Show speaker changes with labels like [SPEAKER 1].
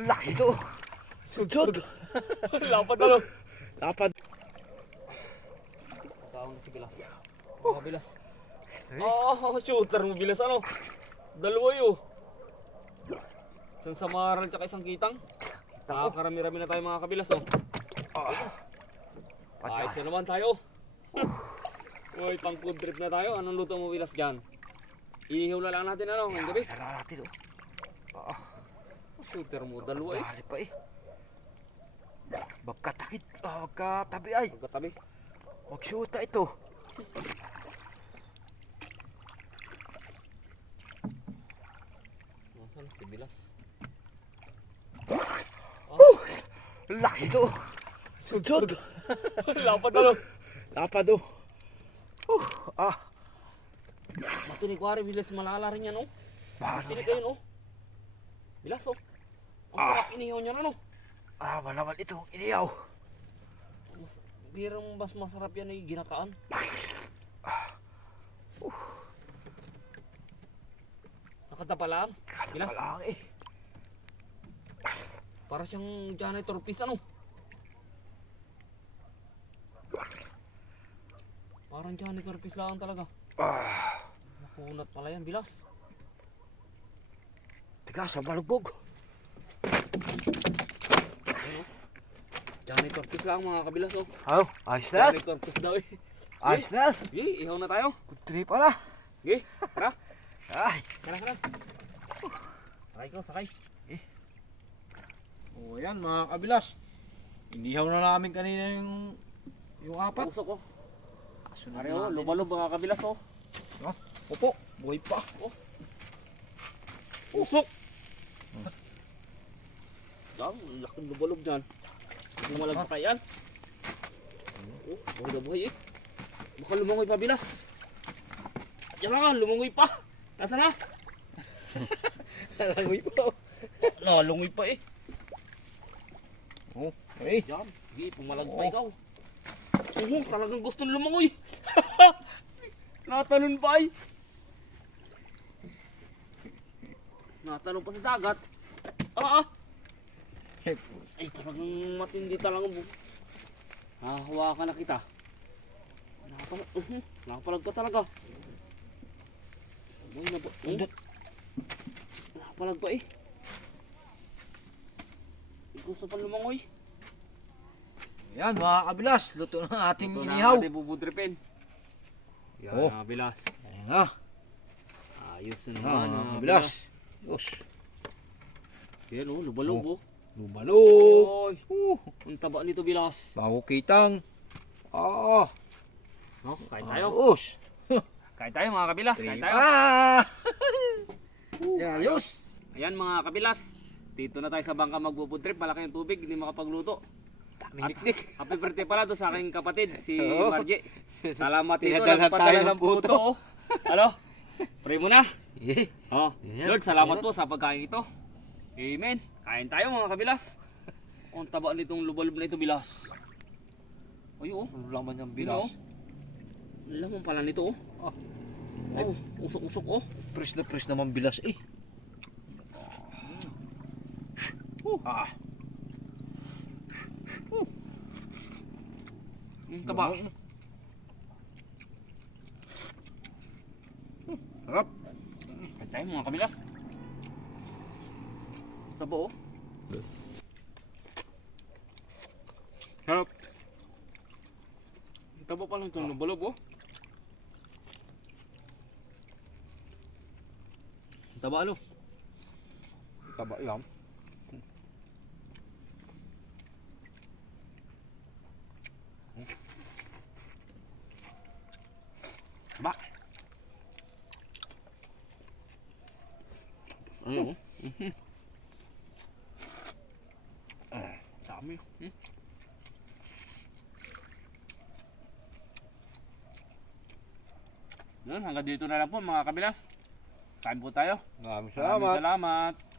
[SPEAKER 1] Laki to. Sud.
[SPEAKER 2] Lapad na lang.
[SPEAKER 1] Lapad.
[SPEAKER 2] Tawag si Bilas. Bilas. Shooter mo Bilas ano? Dalawa yun. Isang samaran tsaka isang kitang. Nakakarami-rami na tayo mga kabilas oh. Ayos na naman tayo. Uy, pang food trip na tayo. Anong luto mo Bilas dyan? Ihiw na lang natin ano, ngayong gabi.
[SPEAKER 1] Tara natin oh.
[SPEAKER 2] Shooter mo, dalawa eh.
[SPEAKER 1] Balik pa eh. Magkatakit. Magkatabi ay.
[SPEAKER 2] Magkatabi.
[SPEAKER 1] Magsyuta ito.
[SPEAKER 2] Nasaan si Bilas?
[SPEAKER 1] Laki to. Sud.
[SPEAKER 2] Lapad na lang.
[SPEAKER 1] Lapad oh.
[SPEAKER 2] Matinig ko rin Bilas, malala rin yan oh. Matinig kayo no. Bilas oh. Ang sarap inihaw niya na no.
[SPEAKER 1] Malaman ito. Iniyaw.
[SPEAKER 2] Birang mas masarap yan ay ginataan. Nakatapa lang. Bilas.
[SPEAKER 1] Lang eh.
[SPEAKER 2] Para siyang janitor piece ano. Parang janitor piece lang talaga. Nakunat pala yan Bilas.
[SPEAKER 1] Tigas ang balugbog.
[SPEAKER 2] Janitor piece lang mga kabilas oh.
[SPEAKER 1] Ayos na.
[SPEAKER 2] Janitor piece daw eh.
[SPEAKER 1] Ayos na.
[SPEAKER 2] Ihaw na tayo.
[SPEAKER 1] Good trip pala.
[SPEAKER 2] Tara.
[SPEAKER 1] Ay.
[SPEAKER 2] Tara. Sakay ko, sakay.
[SPEAKER 3] O yan mga kabilas. Inihaw na namin kanina yung apat.
[SPEAKER 2] Usok oh. Pareho, lumalob mga kabilas oh.
[SPEAKER 3] Opo, buhay pa.
[SPEAKER 2] Usok! Yan, laking lumalob dyan. Lumalag pa yan. Buhay na buhay eh. Baka lumangoy pa Bilas. Yan na, lumangoy pa. Nasaan na?
[SPEAKER 1] Langoy po.
[SPEAKER 2] Nalungoy pa eh.
[SPEAKER 3] Okay.
[SPEAKER 2] Yan, sige, pumalag pa ikaw. Talagang gustong lumangoy. Natalon pa ay. Natalon pa sa dagat. Ay, talagang matindi talagang hawakan na kita. Nakapalag ka talaga. Nakapalag pa eh. Gusto pa lumangoy.
[SPEAKER 3] Yan mga kabilas, luto ng ating
[SPEAKER 2] Ito
[SPEAKER 3] inihaw.
[SPEAKER 2] na natin bubudripin. Yan mga Bilas.
[SPEAKER 3] Ayan nga.
[SPEAKER 2] Ayos na naman
[SPEAKER 3] Mga
[SPEAKER 2] mga
[SPEAKER 3] kabilas.
[SPEAKER 2] Bilas. Yan o, lubalog o.
[SPEAKER 3] Lumalog.
[SPEAKER 2] Oy, ang taba nito Bilas.
[SPEAKER 3] Bago kitang.
[SPEAKER 2] Kain tayo.
[SPEAKER 3] Ayos.
[SPEAKER 2] Kain tayo mga kabilas. Kain tayo.
[SPEAKER 3] Ayos.
[SPEAKER 2] Ayan mga kabilas. Dito na tayo sa bangka magbubudrip. Malaki yung tubig. Hindi makapagluto. At happy birthday pala doon sa aking kapatid, si Margie. Salamat dito, nagpadala ng puto. Ano? Pray mo na. Lord, salamat po sa pagkain ito. Amen. Kain tayo mga kabilas. Ang taba nitong lubalob na ito Bilas. Ayun oh.
[SPEAKER 3] Laman yung bilas.
[SPEAKER 2] Laman pala nito oh. Usok-usok oh.
[SPEAKER 3] Press naman bilas eh.
[SPEAKER 2] Ang taba.
[SPEAKER 3] Sarap.
[SPEAKER 2] Kain tayo mga kabilas. Taba oh. Sarap. Ang taba pala itong lubalob oh. Ang taba ano?
[SPEAKER 3] Taba lang.
[SPEAKER 2] Taba. Ano? Dami. Yun, hanggang dito na lang po mga kabilas. Kain po tayo.
[SPEAKER 3] Maraming
[SPEAKER 2] Maraming
[SPEAKER 3] salamat.
[SPEAKER 2] salamat.